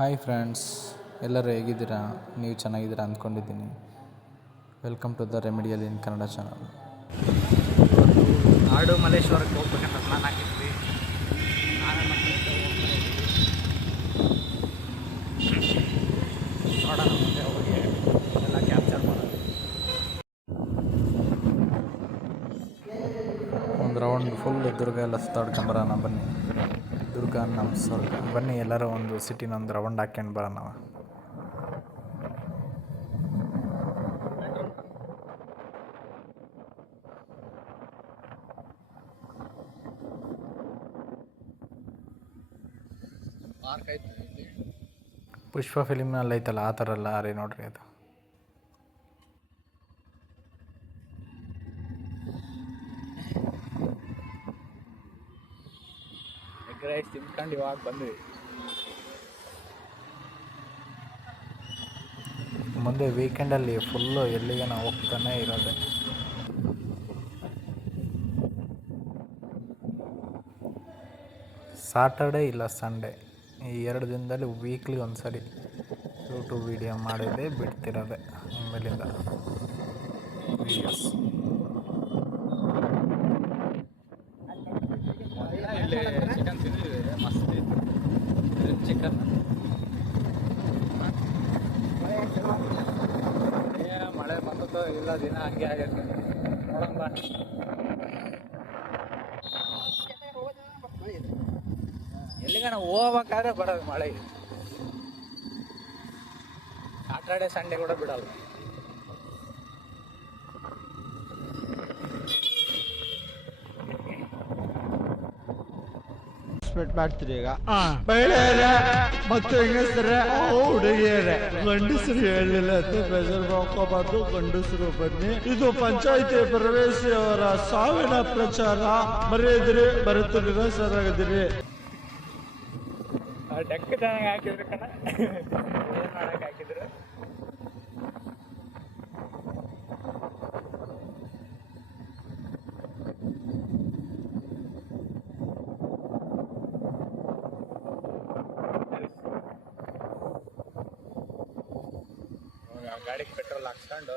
Hi friends, ಎಲ್ಲರೂ ಹೇಗಿದ್ದೀರಾ? ನೀವು ಚೆನ್ನಾಗಿದ್ದೀರಾ ಅಂದ್ಕೊಂಡಿದ್ದೀನಿ. Welcome to the remedial in Kannada channel. ಆಡು ಮಲ್ಲೇಶ್ವರಕ್ಕೆ ಹೋಗ್ಬೇಕಂತ ಪ್ಲಾನ್ ಹಾಕಿದ್ವಿ. ನೋಡೋಣ ಮುಂದೆ ಹೋಗಿ ಎಲ್ಲ ಕ್ಯಾಪ್ಚರ್ ಮಾಡೋದು. ಒಂದು ರೌಂಡ್ ಫುಲ್ ದುರ್ಗ ಎಲ್ಲ ಸುತ್ತಾಡ್ಕೊಂಬರೋಣ ಬನ್ನಿ. ದುರ್ಗ ನಮ್ಮ ಸ್ವರ್ಗ. ಬನ್ನಿ ಎಲ್ಲರೂ ಒಂದು ಸಿಟಿನ ಒಂದು ರೌಂಡ್ ಹಾಕ್ಕೊಂಡು ಬರೋಣ. ಪುಷ್ಪ ಫಿಲಿಮ್ನಲ್ಲಿ ಐತಲ್ಲ ಆ ಥರ ಎಲ್ಲ ಅರೆ ನೋಡ್ರಿ ಅದು. ಎಗ್ ರೈಸ್ ತಿನ್ಕೊಂಡು ಇವಾಗ ಬಂದ್ವಿ. ಮುಂದೆ ವೀಕೆಂಡಲ್ಲಿ ಫುಲ್ಲು ಎಲ್ಲಿಗೆ ನಾವು ಹೋಗ್ತಾನೆ ಇರೋದೆ. ಸಾಟರ್ಡೆ ಇಲ್ಲ ಸಂಡೇ, ಈ 2 ದಿನದಲ್ಲಿ ವೀಕ್ಲಿ ಒಂದು ಸರಿ ಯೂಟ್ಯೂಬ್ ವೀಡಿಯೋ ಮಾಡೋದೇ ಬಿಡ್ತಿರೋದೆ. ಇನ್ಮೇಲಿಂದ ವೀಡಿಯೋಸ್. ಚಿಕನ್ ತಿಂದಿದ್ದೀವಿ, ಮಸ್ತ್ ಇತ್ತು ಚಿಕನ್. ಮಳೆ ಬಂದತ್ತೋ ಇಲ್ಲ, ದಿನ ಹಂಗೆ ಆಗೈತೆ. ನೋಡಂಬ ಎಲ್ಲಿಗ ನಾವು ಹೋಗ್ಬೇಕಾದ್ರೆ ಬರೋದು ಮಳೆ. ಸಾಟರ್ಡೆ ಸಂಡೇ ಕೂಡ ಬಿಡಲ್ಲ. ಮಾಡ್ತೀರಿ ಈಗ ಮಹಿಳೆಯರ ಮತ್ತು ಹೆಂಗಸರ ಹುಡುಗಿಯರ ಗಂಡಸರು ಹೇಳಿಲ್ಲ ಅಂತ ಬೇಜಾರು ಮಾಡ್ಕೋಬಾರ್ದು. ಗಂಡಸರು ಬನ್ನಿ. ಇದು ಪಂಚಾಯಿತಿ ಪ್ರವೇಶಿ ಅವರ ಸಾವಿನ ಪ್ರಚಾರ. ಮರೆಯದಿರಿ, ಬರುತ್ತಿರ ಸರಾಗದಿರಿ. ಡೆಕ್ ಚೆನ್ನಾಗಿ ಹಾಕಿದ್ರು ಕಣ, ಏನ್ ಮಾಡಕ್ ಹಾಕಿದ್ರು. ಗಾಡಿಗೆ ಪೆಟ್ರೋಲ್ ಹಾಕ್ಸ್ಕೊಂಡು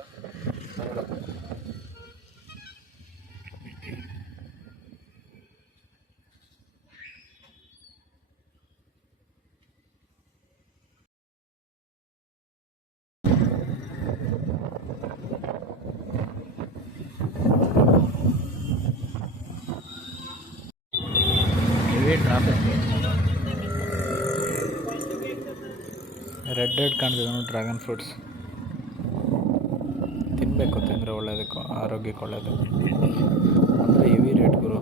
ಹೆವಿ ಟ್ರಾಫಿಕ್. ರೆಡ್ ಕಾಣ್ತಿದೆ ನೋಡಿ, ಡ್ರ್ಯಾಗನ್ ಫ್ರೂಟ್ಸ್ ತಿನ್ನಬೇಕು. ತಿಂದರೆ ಒಳ್ಳೇದಕ್ಕೆ, ಆರೋಗ್ಯಕ್ಕೆ ಒಳ್ಳೇದು. ಅಂದರೆ ಹೆವಿ ರೇಟ್ ಗುರು.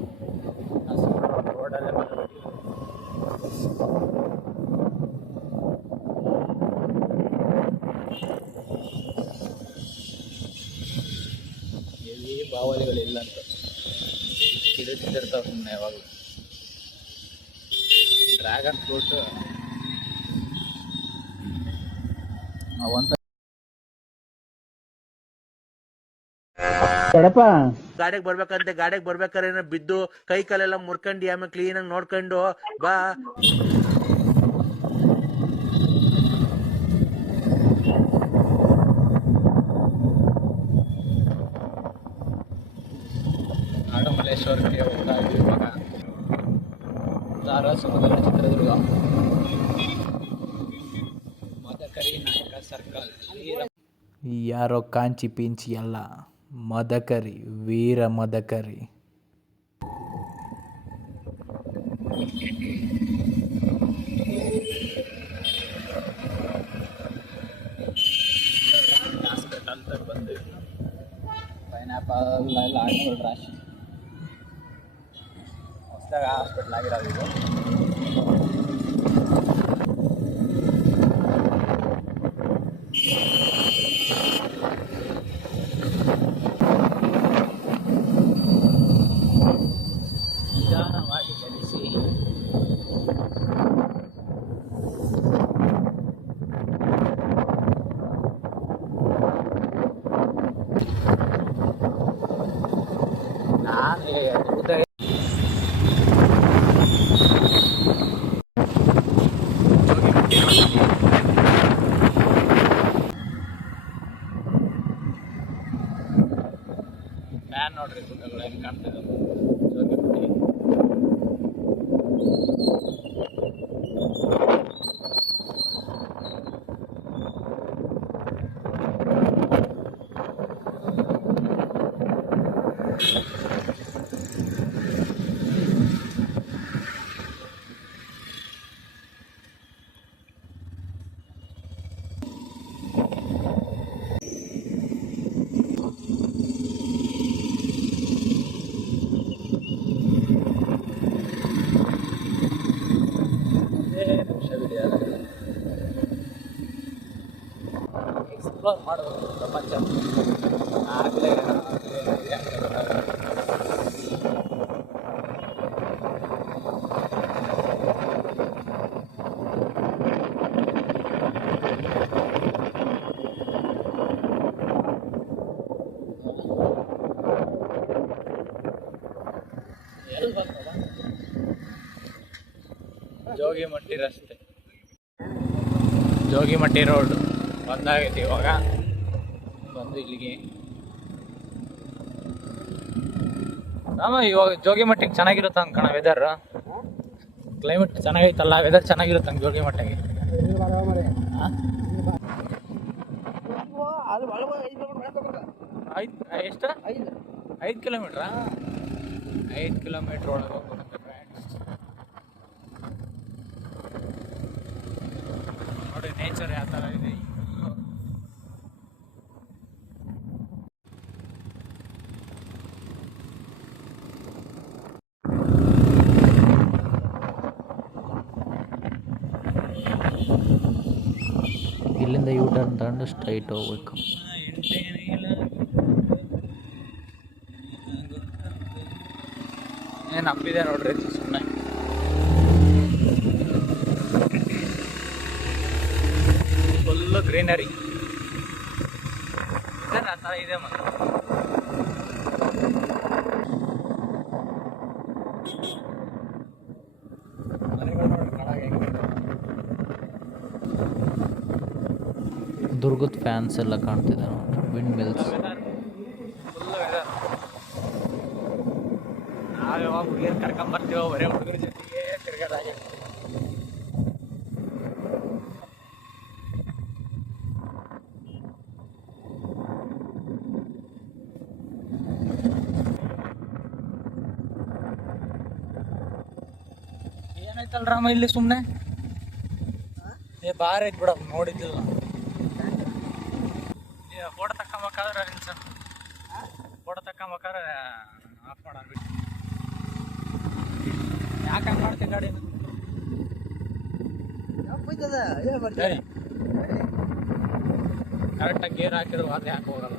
ರೋಡಲ್ಲೇ ಎಲ್ಲಿ ಬಾವಲಿಗಳಿಲ್ಲ ಅಂತ ಕಿಡಿತಿರ್ತಾವೆ ಸುಮ್ಮನೆ. ಯಾವಾಗಲೂ ಡ್ರ್ಯಾಗನ್ ಫ್ರೂಟ್ ಅವಂತ ಗಾಡಿಗೆ ಬರ್ಬೇಕಂತೆ. ಗಾಡಿಗೆ ಬರ್ಬೇಕಾದ್ರೆ ಬಿದ್ದು ಕೈ ಕಾಲೆಲ್ಲ ಮುರ್ಕೊಂಡು ಆಮೇಲೆ ಕ್ಲೀನಾಗಿ ನೋಡ್ಕೊಂಡು ಬಾ. ಆಡು ಮಲ್ಲೇಶ್ವರಕ್ಕೆ ಹೋಗ್ತಾ ಇದ್ದೀವಿ ಇವಾಗ. ಧಾರವಾಡ ಚಿತ್ರದುರ್ಗ ಮದಕರಿ ನಾಯಕ ಸರ್ಕಲ್. ಯಾರೋ ಕಾಂಚಿ ಪಿಂಚಿ ಅಲ್ಲ, ಮದಕರಿ, ವೀರ ಮದಕರಿ. ಹಾಸ್ಪಿಟಲ್ ಅಂತ ಬಂದಿವಿ. ಪೈನಾಪಲ್ ಎಲ್ಲ ಹಾಸ್ಪಿಟಲ್ ರಾಶಿ ಹೊಸದಾಗ ಹಾಸ್ಪಿಟಲ್ ಆಗಿರೋದು ಇದು. ನಿಧಾನವಾಗಿ ಚಲಿಸಿ. ನಾನು ಉದಯ ಜೋಗಿ ಎಕ್ಸ್ಪ್ಲೋರ್ ಮಾಡಬೇಕು ಪ್ರಪಂಚ. ಆಗಲೇ ಎಲ್ಲಿ ಬಂದದ ಜೋಗಿಮಟ್ಟಿ ರಸ್ತೆ, ಜೋಗಿಮಟ್ಟಿ ರೋಡ್ ಬಂದಾಗೈತಿ ಇವಾಗ. ಬಂದು ಇಲ್ಲಿಗೆ ರಾಮ, ಇವಾಗ ಜೋಗಿಮಟ್ಟಿಗೆ ಚೆನ್ನಾಗಿರುತ್ತೆ ಅನ್ಕಣ ವೆದರ್. ಕ್ಲೈಮೇಟ್ ಚೆನ್ನಾಗೈತಲ್ಲ, ವೆದರ್ ಚೆನ್ನಾಗಿರುತ್ತೆ ಹಂಗೆ ಜೋಗಿಮಟ್ಟಿಗೆ. ಎಷ್ಟು 5 ಕಿಲೋಮೀಟ್ರಾ? 5 ಕಿಲೋಮೀಟ್ರ್ ಒಳಗೆ ಹೋಗ್ಬಿಡುತ್ತೆ ಫ್ರೆಂಡ್ಸ್. ನೋಡಿ ನೇಚರ್ ಯಾವ ಥರ ಇದೆ. ಇಲ್ಲಿಂದ ಯೂ ಟರ್ನ್ ತಗೊಂಡು ಸ್ಟ್ರೈಟ್ ಹೋಗ್ಬೇಕು. ಏನು ಅಪ್ಪಿದೆ ನೋಡ್ರಿ ಸುಮ್ಮನೆ. ಫುಲ್ಲು ಗ್ರೀನರಿ ಆ ಥರ ಇದೆ. ಮತ್ತೆ ಮನೆಗಳು ನೋಡ್ರಿ ಕೆಳಗೆ ಹೆಂಗಿದೆ. ದುರ್ಗದ ಫ್ಯಾನ್ಸ್ ಎಲ್ಲ ಕಾಣ್ತಿದೆ ನೋಡಿ, ವಿಂಡ್ ಮಿಲ್ಸ್. Full weather. ನಾವು ಯಾವಾಗ ಹುಡುಗಿಯರು ಕರ್ಕೊಂಬರ್ತೀವೋ ಬರೀ ಹುಡುಗರ ಜೊತೆಗೆ ತಿರ್ಗೋದಾಗೆ. ಏನಾಯ್ತಲ್ಲ ರಾಮ ಇಲ್ಲಿ ಸುಮ್ಮನೆ ಬಾರ್ ಐತ್ ಬಿಡ, ನೋಡಿದ್ದಿಲ್ಲ. ಫೋಟೋ ತಕ್ಕೊಂಬೇಕಾದ್ರೆ ಫೋಟೋ ತಕ್ಕೊಂಬೇಕಾದ್ರೆ ಆಫ್ ಮಾಡಾಕ್ಬಿಟ್ಟು ಯಾಕೆ ಹಂಗೆ ಮಾಡ್ತೀವಿ ಗಾಡಿನ? ಕರೆಕ್ಟಾಗಿ ಗೇರ್ ಹಾಕಿದ್ರು ಅದು ಯಾಕೆ ಹೋಗಲ್ಲ.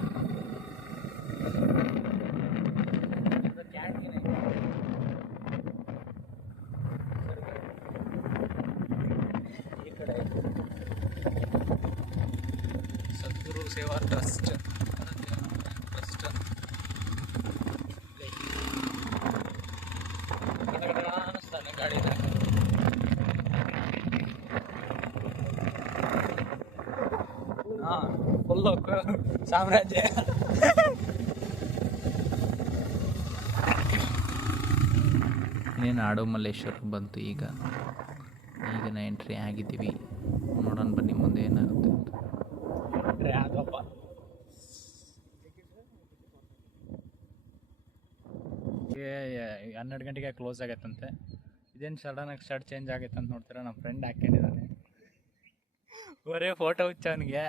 ಈ ಕಡೆ ಸದ್ಗುರು ಸೇವಾ ಟ್ರಸ್ಟ್ ಅನ್ನಿಸ್ತಾನೆ ಗಾಡಿ. ಹಾಂ, ಫುಲ್ಲು ಸಾಮ್ರಾಜ್ಯ. ಇನ್ನೇನು ಆಡುಮಲ್ಲೇಶ್ವರ ಬಂತು. ಈಗ ಎಂಟ್ರಿ ಆಗಿದ್ದೀವಿ. ನೋಡೋಣ ಬನ್ನಿ ಮುಂದೆ ಏನಾಗುತ್ತೆ ಅಂತ. ಅದಪ್ಪ 12 ಗಂಟೆಗೆ ಕ್ಲೋಸ್ ಆಗೈತಂತೆ. ಇದೇನು ಸಡನ್ನಾಗಿ ಶರ್ಟ್ ಚೇಂಜ್ ಆಗೈತೆ ಅಂತ ನೋಡ್ತೀರಾ, ನಮ್ಮ ಫ್ರೆಂಡ್ ಹಾಕ್ಕೊಂಡಿದ್ದಾನೆ. ಬರೀ ಫೋಟೋ ಹುಚ್ಚ ಅವನಿಗೆ.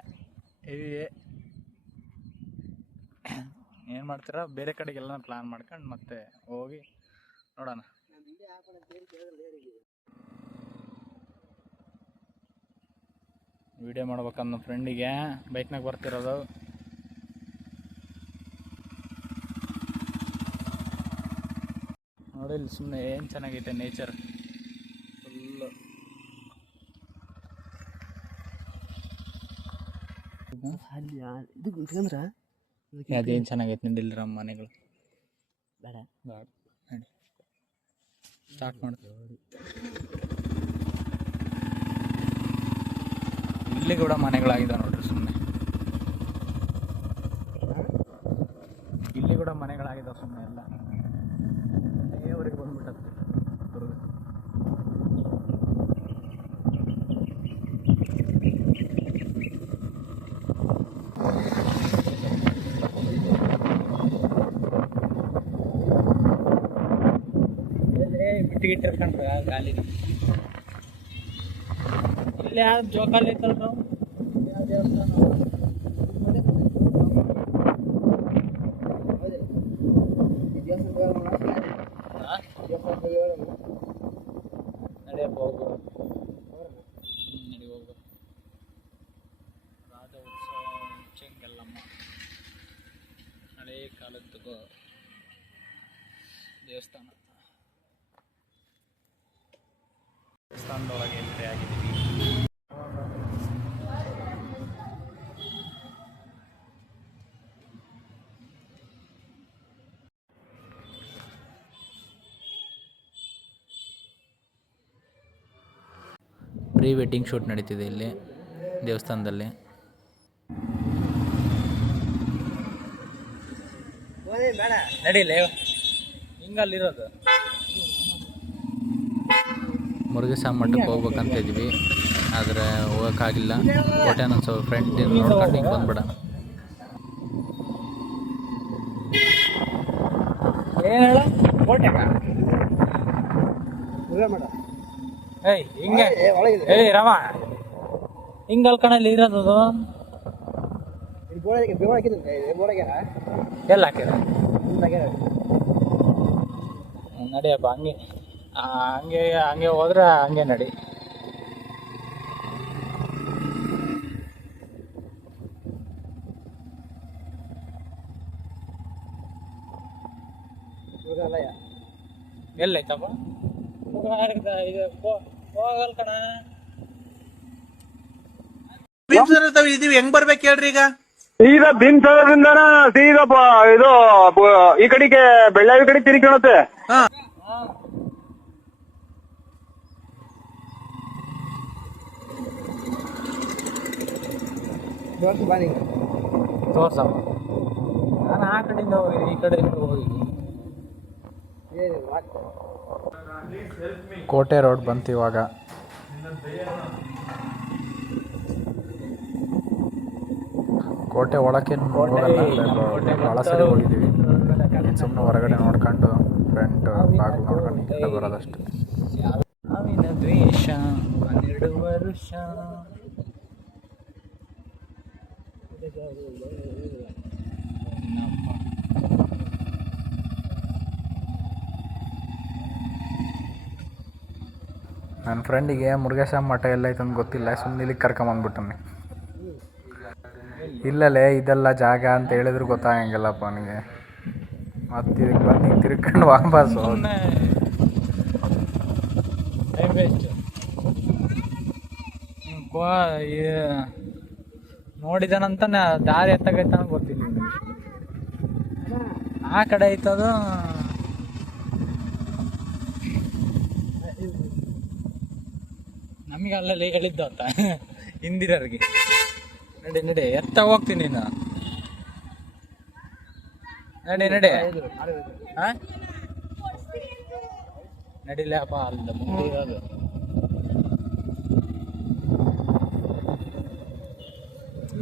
ಏನು ಮಾಡ್ತೀರಾ, ಬೇರೆ ಕಡೆಗೆಲ್ಲ ಪ್ಲ್ಯಾನ್ ಮಾಡ್ಕೊಂಡು ಮತ್ತೆ ಹೋಗಿ ನೋಡೋಣ. ವಿಡಿಯೋ ಮಾಡ್ಬೇಕಂತ ನಮ್ಮ ಫ್ರೆಂಡಿಗೆ ಬೈಕ್ನಾಗ ಬರ್ತಿರೋದು. ನೋಡಿ ಇಲ್ಲಿ ಸುಮ್ಮನೆ ಏನು ಚೆನ್ನಾಗೈತೆ ನೇಚರ್ ಫುಲ್ಲು. ಅದೇನು ಚೆನ್ನಾಗೈತೆ ನಿಂದಿಲ್ಲ ನಮ್ಮ ಮನೆಗಳು. ಬೇಡ ಬೇಡ ನೋಡಿ ಸ್ಟಾರ್ಟ್ ಮಾಡ್ತೀವಿ. ಇಲ್ಲಿ ಕೂಡ ಮನೆಗಳಾಗಿದೆ ನೋಡ್ರಿ ಸುಮ್ಮನೆ. ಇಲ್ಲಿ ಕೂಡ ಮನೆಗಳಾಗಿದ್ದಾವೆ ಸುಮ್ಮನೆ ಎಲ್ಲ. ಊರಿಗೆ ಬಂದ್ಬಿಟ್ಟತ್ತೆ ದುರ್ಗ. ತಿರ್ಕೊಂಡ್ರೆ ಗಾಲಿ ಇಲ್ಲಿ ಯಾವ್ದು ಜೋಕಾಲಿ ಐತಲ್ರಿ ಯಾವ ದೇವಸ್ಥಾನ ನಡೆಯಪ್ಪ ಹೋಗು ನಡಿ ಹೋಗು ರಾಜ ಉತ್ಸವ ಚೆಂಗಲ್ಲಮ್ಮ ಹಳೇ ಕಾಲದ್ದು ದೇವಸ್ಥಾನದೊಳಗೆ ಎಂಟ್ರಿ ಆಗಿದ್ದೀವಿ. ಪ್ರೀ ವೆಡ್ಡಿಂಗ್ ಶೂಟ್ ನಡೀತಿದೆ ಇಲ್ಲಿ ದೇವಸ್ಥಾನದಲ್ಲಿ. ನಡೀಲಿ ಹಿಂಗಲ್ಲಿರೋದು ಮುರುಘೇಶ್ವರ ಮಠಕ್ಕೆ ಹೋಗ್ಬೇಕಂತ ಇದ್ವಿ, ಆದರೆ ಹೋಗೋಕ್ಕಾಗಿಲ್ಲ. ಕೋಟೆ ನನ್ನ ಫ್ರೆಂಡ್ ನೋಡ್ಕೊಂಡು ಹಿಂಗೆ ಬಂದ್ಬಿಡ. ಏನು ಹೇಳ ಕೋಟೆಗ ಏಯ್ ಹಿಂಗೆ ಏಯ್ ರಮ ಹಿಂಗಲ್ ಕಣಲ್ಲಿ ಇರೋದು ಎಲ್ಲ ಹಾಕಿರ ನಡಿಯಪ್ಪ ಹಂಗೆ ಹಂಗೆ ಹಂಗೆ ಹೋದ್ರೆ ಹಂಗೆ ನಡಿ. ಎಲ್ಲೈತಪ್ಪ ಇದು ಹೋಗಲ್ ಕಣ. ಇದೀವಿ ಹೆಂಗ್ ಬರ್ಬೇಕು ಹೇಳ್ರಿ ಈಗ? ಸೀದಾ ಬಿನ್ಸದಿಂದ ಸೀದಾ ಇದು ಈ ಕಡೆಗೆ ಬೆಳ್ಳಾವಿ ಕಡೆ ತಿರುಗಿಕೊಳ್ಳುತ್ತೆ. ತೋರ್ಸಮ್ಮ ನಾನು ಆ ಕಡೆಯಿಂದ ಹೋಗಿ ಈ ಕಡೆಯಿಂದ ಹೋಗಿ ಕೋಟೆ ರೋಡ್ ಬಂತು ಇವಾಗ. ಕೋಟೆ ಒಳಕ್ಕೆ ಹೋಗಲ್ಲ, ಭಾಳ ಸರಿ ಹೋಗಿದ್ದೀವಿ. ಸುಮ್ಮನೆ ಹೊರಗಡೆ ನೋಡ್ಕೊಂಡು ಫ್ರಂಟ್ ಬಾಗಿಲು ನೋಡ್ಕೊಂಡು ಈ ಕಡೆ ಬರೋದಷ್ಟೇ. ಸಾವಿನ ದ್ವೇಷ 12 ವರ್ಷ ನನ್ನ ಫ್ರೆಂಡಿಗೆ ಮುರುಘೇಶ್ವರ ಮಠ ಎಲ್ಲೈತೆ ಅಂತ ಗೊತ್ತಿಲ್ಲ, ಸುಮ್ಮನೆ ಇಲ್ಲಿಗೆ ಕರ್ಕೊಂಬಂದ್ಬಿಟ್ಟನೆ. ಇಲ್ಲಲೇ ಇದೆಲ್ಲ ಜಾಗ ಅಂತ ಹೇಳಿದ್ರು ಗೊತ್ತಾಗಂಗಿಲ್ಲಪ್ಪ ಅವನಿಗೆ. ಮತ್ತು ಇದಕ್ಕೆ ಬಂದು ಹಿಂಗೆ ತಿರ್ಕೊಂಡು ವಾಪಸ್ಸು ಟೈಮ್ ವೇಸ್ಟ್. ನೋಡಿದನಂತ ದಾರಿ ಎತ್ತಾಗೈತೆ ಅಂತ ಗೊತ್ತಿಲ್ಲ. ಆ ಕಡೆ ಐತದು ನಮಗೆ ಅಲ್ಲಲ್ಲಿ ಹೇಳಿದ್ದು ಅಂತ ಹಿಂದಿರೋರಿಗೆ. ನಡಿ ನಡಿ ಎತ್ತ ಹೋಗ್ತೀನಿ ನೀನು. ನಡಿ ನಡಿ ಹಾಂ ನಡಿಲಪ್ಪ ಅಲ್ಲ ಮುಂದೆ ಇರೋದು.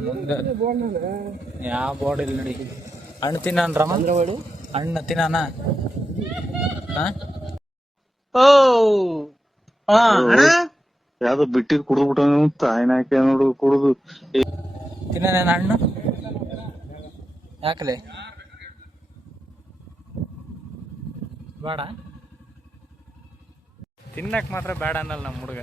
ಮುಂದೆ ಯಾವ ಬೋರ್ಡ್ ಇಲ್ಲ ನಡಿ. ಹಣ್ಣು ತಿನ್ನಾನ ರಮ ಹಣ್ಣು ತಿನ್ನಾನ. ಯಾವ್ದೋ ಬಿಟ್ಟಿದ್ ಕುಡ್ದು ಬಿಟ್ಟು ತಾಯಿನ ಹಾಕಿ ನೋಡು ಕುಡುದು ತಿನ್ನಾನೇನ ಹಣ್ಣು ಯಾಕಲೆ ಬೇಡ ತಿನ್ನಕ್ಕೆ ಮಾತ್ರ ಬೇಡ ಅನ್ನಲ್ಲ ನಮ್ಮ ಹುಡುಗ.